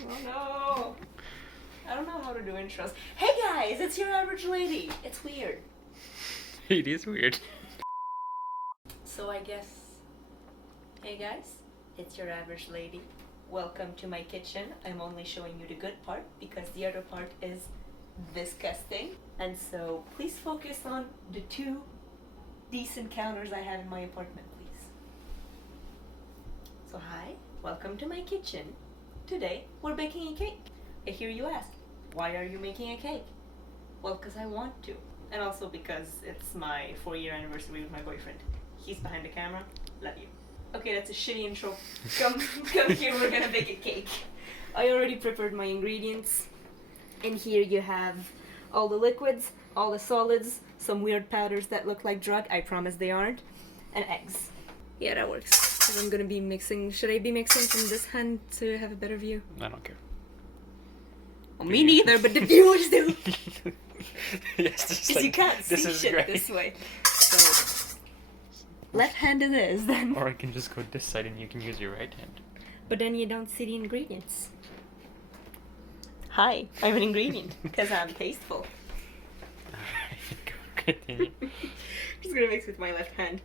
Oh no! I don't know how to do intros. Hey guys, it's your average lady. It's weird. It is weird. So I guess... Hey guys, it's your average lady. Welcome to my kitchen. I'm only showing you the good part because the other part is disgusting. And so please focus on the two decent counters I have in my apartment, please. So hi, welcome to my kitchen. Today we're baking a cake. I hear you ask, why are you making a cake? Well, because I want to. And also because it's my 4-year anniversary with my boyfriend. He's behind the camera. Love you. Okay, that's a shitty intro. Come here, we're gonna bake a cake. I already prepared my ingredients. In here you have all the liquids, all the solids, some weird powders that look like drug, I promise they aren't, and eggs. Yeah, that works. Because I'm gonna be mixing. Should I be mixing from this hand to have a better view? I don't care. Well, me neither, but the viewers do. Yes, Because like, you can't see shit great. This way. So, left hand it is then. Or I can just go this side and you can use your right hand. But then you don't see the ingredients. Hi, I'm an ingredient because I'm tasteful. Continue. Just gonna mix with my left hand.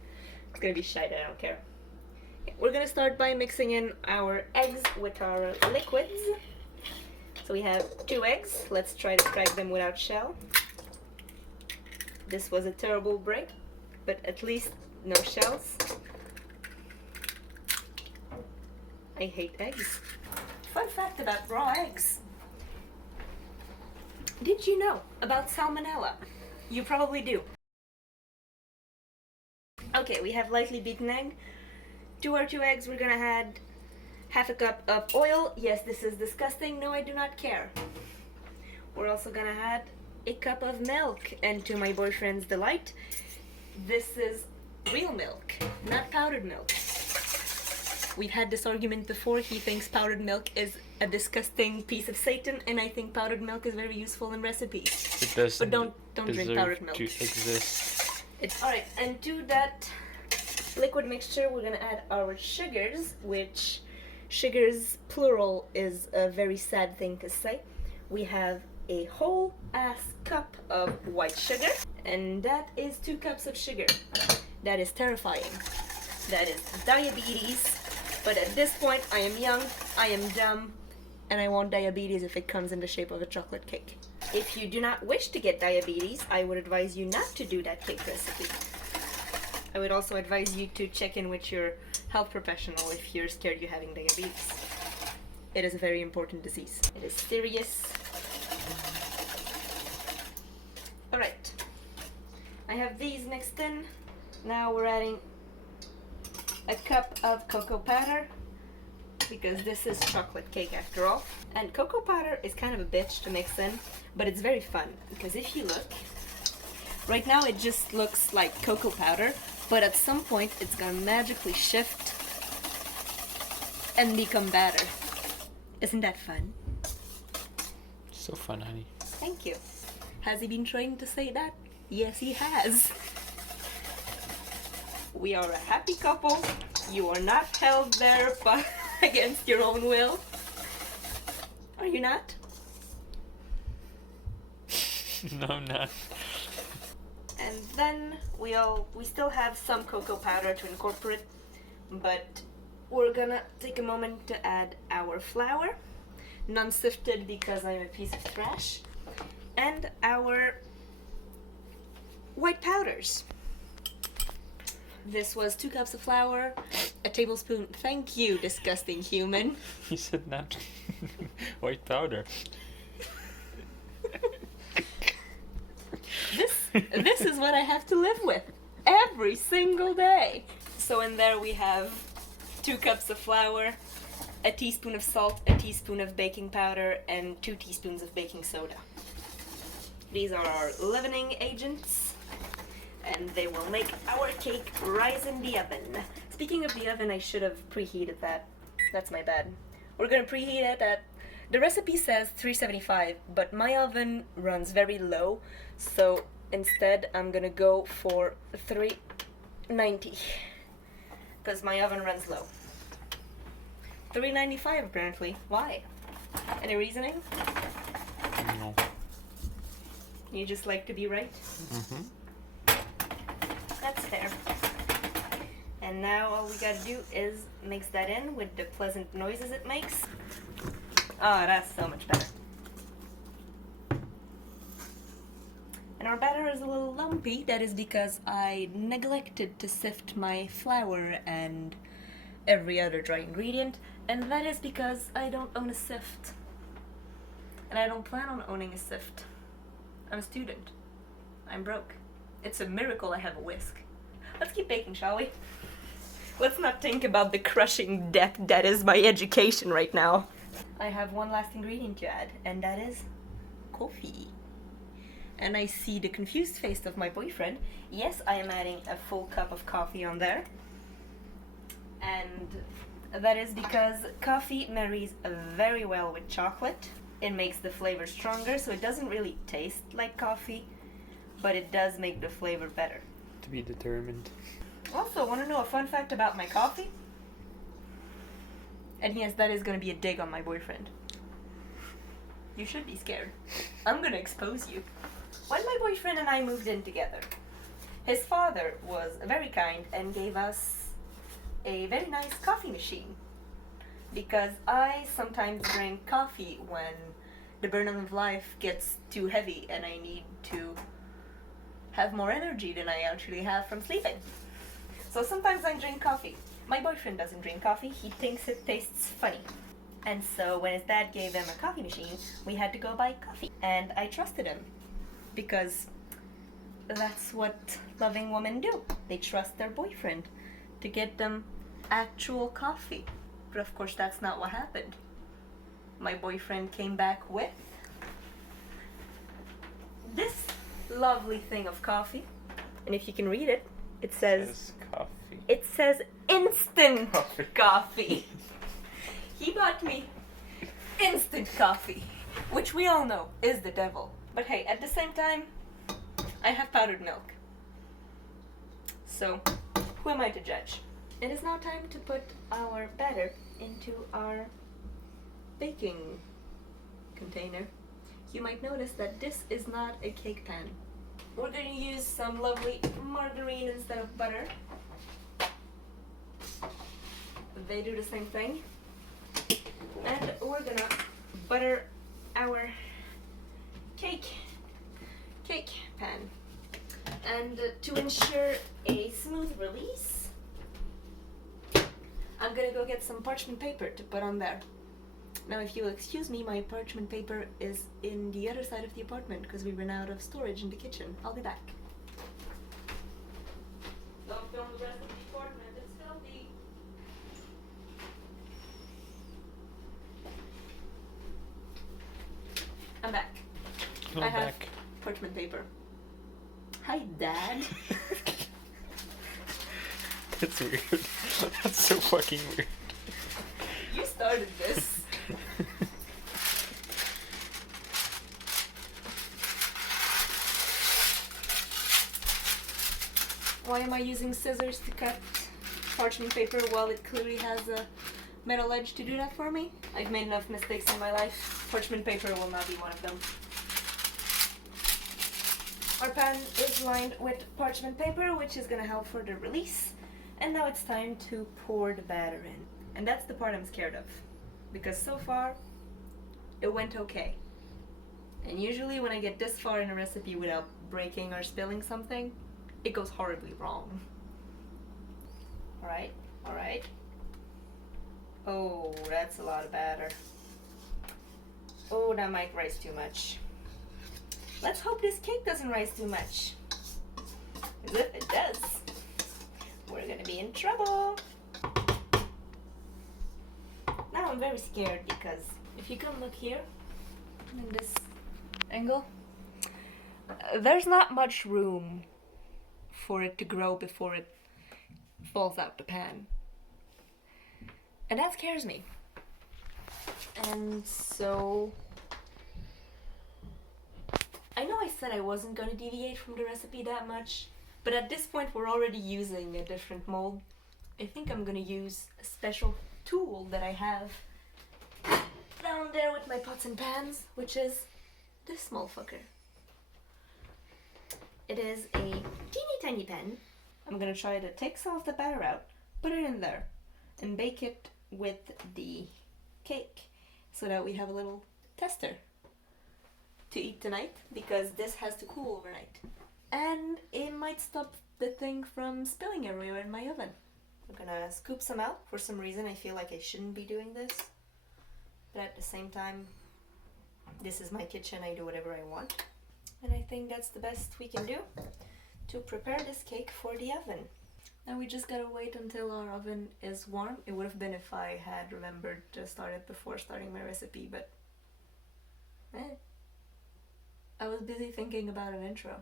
It's gonna be shite, I don't care. We're gonna start by mixing in our eggs with our liquids. So we have 2 eggs. Let's try to crack them without shell. This was a terrible break, but at least no shells. I hate eggs. Fun fact about raw eggs. Did you know about salmonella? You probably do. Okay, we have lightly beaten egg. To our 2 eggs, we're gonna add half a cup of oil. Yes, this is disgusting. No, I do not care. We're also gonna add a cup of milk, and to my boyfriend's delight, this is real milk, not powdered milk. We've had this argument before. He thinks powdered milk is a disgusting piece of Satan, and I think powdered milk is very useful in recipes. It does. But don't drink powdered milk. To exist. Alright, and to that liquid mixture, we're gonna add our sugars, which sugars plural is a very sad thing to say. We have a whole ass cup of white sugar, and that is 2 cups of sugar. That is terrifying. That is diabetes. But at this point, I am young, I am dumb, and I want diabetes if it comes in the shape of a chocolate cake. If you do not wish to get diabetes, I would advise you not to do that cake recipe. I would also advise you to check in with your health professional if you're scared you're having diabetes. It is a very important disease. It is serious. Alright. I have these mixed in. Now we're adding a cup of cocoa powder, because this is chocolate cake after all. And cocoa powder is kind of a bitch to mix in, but it's very fun, because if you look, right now it just looks like cocoa powder, but at some point it's gonna magically shift and become batter. Isn't that fun? So fun, honey. Thank you. Has he been trying to say that? Yes, he has. We are a happy couple. You are not held there against your own will. Are you not? No, I'm not. And then we still have some cocoa powder to incorporate, but we're gonna take a moment to add our flour, non-sifted because I'm a piece of trash, and our white powders. This was 2 cups of flour, a tablespoon. Thank you, disgusting human. He said not white powder. This is what I have to live with every single day. So in there we have 2 cups of flour, a teaspoon of salt, a teaspoon of baking powder, and 2 teaspoons of baking soda. These are our leavening agents, and they will make our cake rise in the oven. Speaking of the oven, I should have preheated that. That's my bad. We're gonna preheat it at, the recipe says 375, but my oven runs very low, so instead I'm gonna go for 390, because my oven runs low. 395 apparently. Why? Any reasoning? No. You just like to be right? Mm-hmm. That's fair. And now all we gotta do is mix that in with the pleasant noises it makes. Oh, that's so much better. And our batter is a little lumpy. That is because I neglected to sift my flour and every other dry ingredient. And that is because I don't own a sift. And I don't plan on owning a sift. I'm a student. I'm broke. It's a miracle I have a whisk. Let's keep baking, shall we? Let's not think about the crushing debt that is my education right now. I have one last ingredient to add, and that is coffee. And I see the confused face of my boyfriend. Yes, I am adding a full cup of coffee on there. And that is because coffee marries very well with chocolate. It makes the flavor stronger, so it doesn't really taste like coffee, but it does make the flavor better. To be determined. Also, want to know a fun fact about my coffee? And yes, that is going to be a dig on my boyfriend. You should be scared. I'm going to expose you. When my boyfriend and I moved in together, his father was very kind and gave us a very nice coffee machine. Because I sometimes drink coffee when the burden of life gets too heavy and I need to have more energy than I actually have from sleeping. So sometimes I drink coffee. My boyfriend doesn't drink coffee, he thinks it tastes funny. And so when his dad gave him a coffee machine, we had to go buy coffee. And I trusted him, because that's what loving women do. They trust their boyfriend to get them actual coffee. But of course that's not what happened. My boyfriend came back with this lovely thing of coffee. And if you can read it, it says coffee. It says instant Coffee. coffee. He bought me instant coffee, which we all know is the devil. But hey, at the same time, I have powdered milk. So, who am I to judge? It is now time to put our batter into our baking container. You might notice that this is not a cake pan. We're going to use some lovely margarine instead of butter. They do the same thing. And we're gonna butter our cake pan. And to ensure a smooth release, I'm gonna go get some parchment paper to put on there. Now, if you'll excuse me, my parchment paper is in the other side of the apartment because we ran out of storage in the kitchen. I'll be back. Don't film the rest of the apartment, it's filthy. I'm back. I'm I have back. parchment paper. Hi, Dad. That's weird. That's so fucking weird. You started this. Why am I using scissors to cut parchment paper while it clearly has a metal edge to do that for me? I've made enough mistakes in my life. Parchment paper will not be one of them. Our pan is lined with parchment paper, which is gonna help for the release. And now it's time to pour the batter in. And that's the part I'm scared of, because so far it went okay. And usually when I get this far in a recipe without breaking or spilling something, it goes horribly wrong. Alright, alright. Oh, that's a lot of batter. Oh, that might rise too much. Let's hope this cake doesn't rise too much. Because if it does, we're gonna be in trouble. Now I'm very scared because if you come look here, in this angle, there's not much room for it to grow before it falls out the pan. And that scares me. And so I know I said I wasn't going to deviate from the recipe that much, but at this point we're already using a different mold. I think I'm going to use a special tool that I have down there with my pots and pans, which is this small fucker. It is a teeny tiny pan. I'm gonna try to take some of the batter out, put it in there, and bake it with the cake so that we have a little tester to eat tonight, because this has to cool overnight. And it might stop the thing from spilling everywhere in my oven. I'm gonna scoop some out. For some reason I feel like I shouldn't be doing this, but at the same time, this is my kitchen, I do whatever I want. And I think that's the best we can do to prepare this cake for the oven. Now we just gotta wait until our oven is warm. It would have been if I had remembered to start it before starting my recipe, but I was busy thinking about an intro.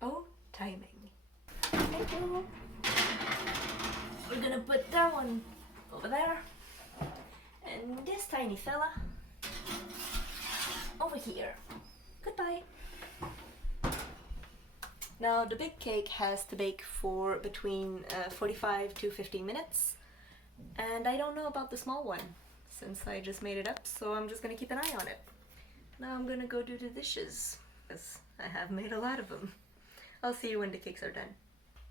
Oh, timing. Thank you. We're gonna put that one over there, and this tiny fella over here. Goodbye. Now the big cake has to bake for between 45 to 15 minutes, and I don't know about the small one since I just made it up, so I'm just gonna keep an eye on it. Now I'm gonna go do the dishes, because I have made a lot of them. I'll see you when the cakes are done.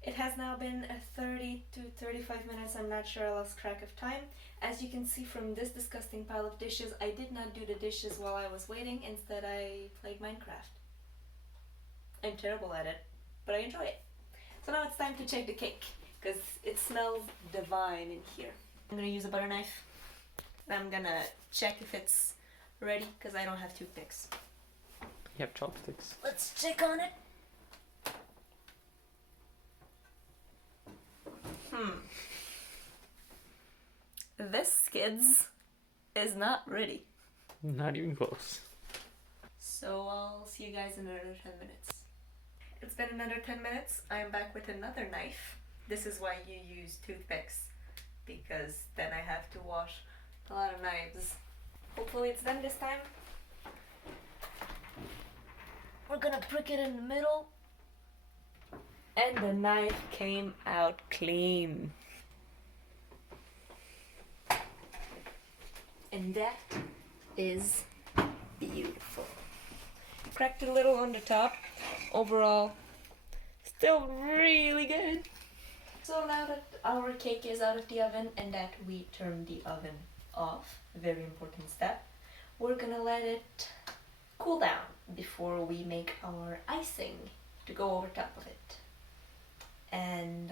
It has now been 30 to 35 minutes, I'm not sure, I lost track of time. As you can see from this disgusting pile of dishes, I did not do the dishes while I was waiting, instead I played Minecraft. I'm terrible at it, but I enjoy it. So now it's time to check the cake, because it smells divine in here. I'm gonna use a butter knife, and I'm gonna check if it's ready, because I don't have toothpicks. You have chopsticks. Let's check on it. This, kids, is not ready. Not even close. So I'll see you guys in another 10 minutes. It's been another 10 minutes. I am back with another knife. This is why you use toothpicks, because then I have to wash a lot of knives. Hopefully it's done this time. We're gonna prick it in the middle. And the knife came out clean. And that is beautiful. Cracked a little on the top. Overall, still really good. So now that our cake is out of the oven and that we turn the oven off, a very important step, we're gonna let it cool down before we make our icing to go over top of it. And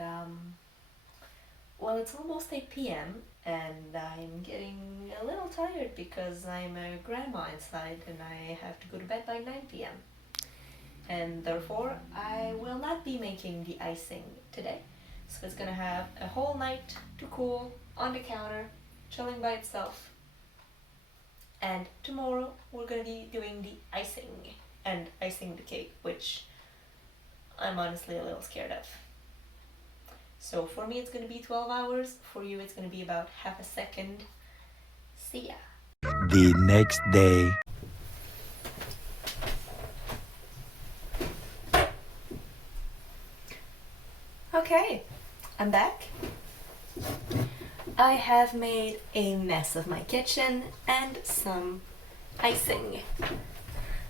well, it's almost 8 p.m. and I'm getting a little tired because I'm a grandma inside and I have to go to bed by 9 p.m. And therefore I will not be making the icing today. So it's gonna have a whole night to cool on the counter, chilling by itself. And tomorrow we're gonna be doing the icing and icing the cake, which I'm honestly a little scared of. So for me it's going to be 12 hours, for you it's going to be about half a second. See ya. The next day. Okay, I'm back. I have made a mess of my kitchen and some icing.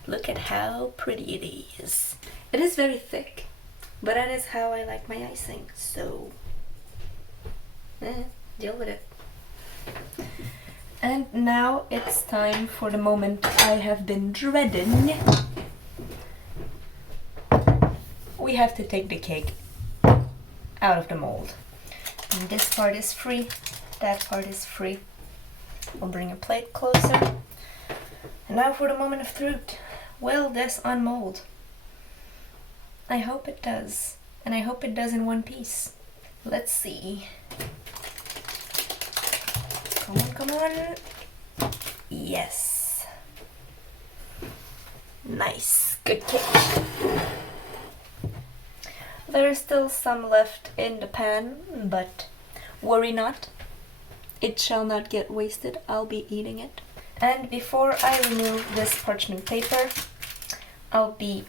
Look at how pretty it is. It is very thick, but that is how I like my icing, so deal with it. And now it's time for the moment I have been dreading. We have to take the cake out of the mold. And this part is free, that part is free. I'll bring a plate closer. And now for the moment of truth. Will this unmold? I hope it does. And I hope it does in one piece. Let's see. Come on, come on. Yes. Nice. Good cake. There is still some left in the pan, but worry not. It shall not get wasted. I'll be eating it. And before I remove this parchment paper, I'll be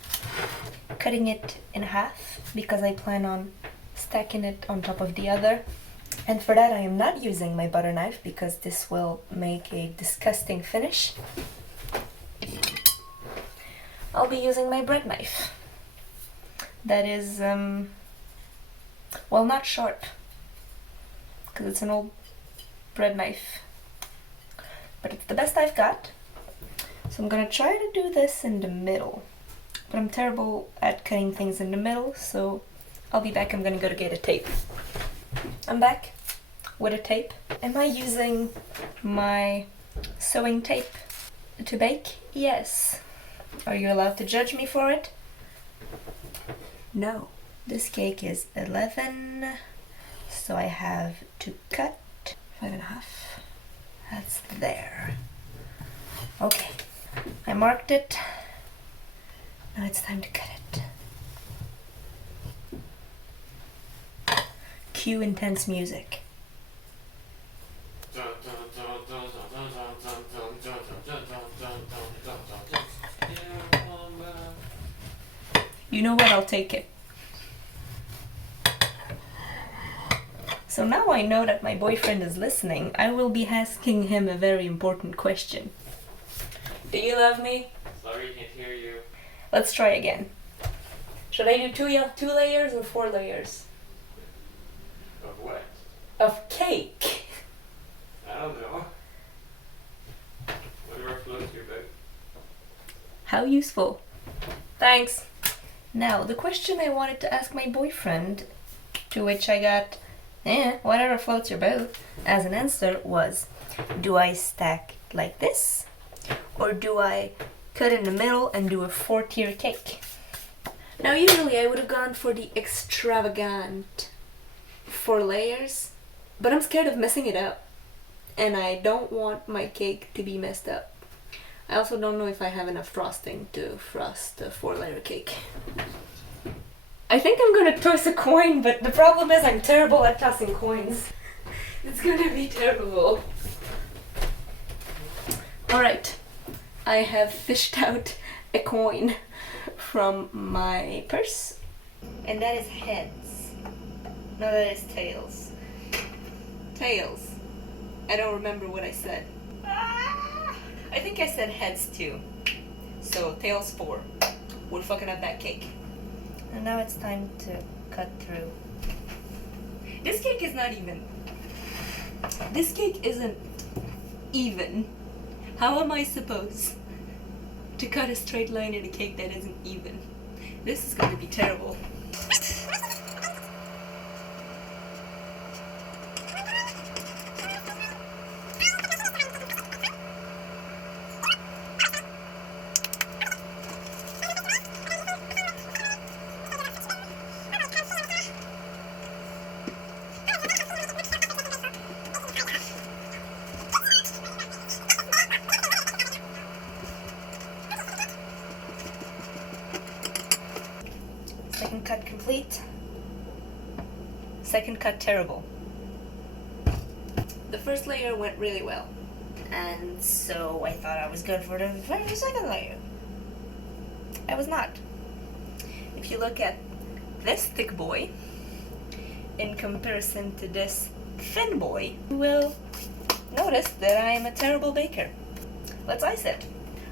cutting it in half because I plan on stacking it on top of the other. And for that I am not using my butter knife because this will make a disgusting finish. I'll be using my bread knife. That is, well, not sharp, because it's an old bread knife. But it's the best I've got. So I'm gonna try to do this in the middle. But I'm terrible at cutting things in the middle, so I'll be back. I'm gonna go to get a tape. I'm back with a tape. Am I using my sewing tape to bake? Yes. Are you allowed to judge me for it? No. This cake is 11, so I have to cut 5.5. That's there. Okay. I marked it. Now it's time to cut it. Cue intense music. You know what? I'll take it. So now I know that my boyfriend is listening. I will be asking him a very important question. Do you love me? Sorry, can't hear you. Let's try again. Should I do two layers or 4 layers? Of what? Of cake. I don't know. Whatever floats your boat. How useful. Thanks. Now, the question I wanted to ask my boyfriend, to which I got, whatever floats your boat, as an answer was, do I stack like this? Or do I cut in the middle and do a 4-tier cake? Now, usually I would have gone for the extravagant 4 layers, but I'm scared of messing it up, and I don't want my cake to be messed up. I also don't know if I have enough frosting to frost a 4-layer cake. I think I'm gonna toss a coin, but the problem is I'm terrible at tossing coins. It's gonna be terrible. Alright, I have fished out a coin from my purse, and that is heads. No, that is tails. Tails. I don't remember what I said. I think I said heads too. So tails 4. We're fucking up that cake. And now it's time to cut through. This cake is not even. This cake isn't even. How am I supposed to cut a straight line in a cake that isn't even? This is going to be terrible. Second cut complete. Second cut terrible. The first layer went really well, and so I thought I was good for the very second layer. I was not. If you look at this thick boy in comparison to this thin boy, you will notice that I am a terrible baker. Let's ice it.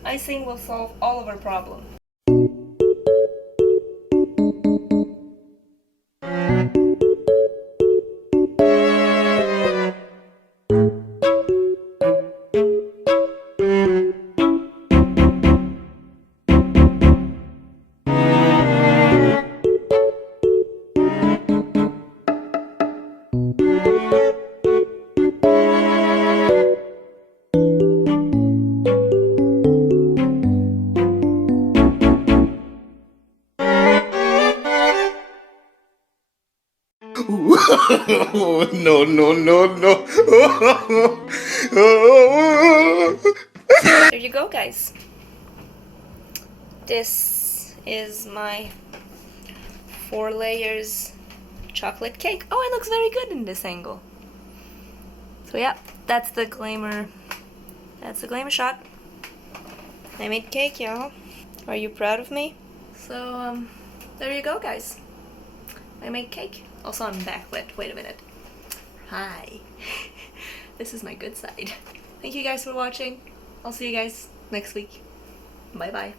Icing will solve all of our problems. No, no, no, no. There you go, guys. This is my 4 layers chocolate cake. Oh, it looks very good in this angle. So yeah, that's the glamour. That's the glamour shot. I made cake, y'all. Are you proud of me? So, there you go, guys. I made cake. Also, I'm backlit. Wait a minute. Hi. This is my good side. Thank you guys for watching. I'll see you guys next week. Bye bye.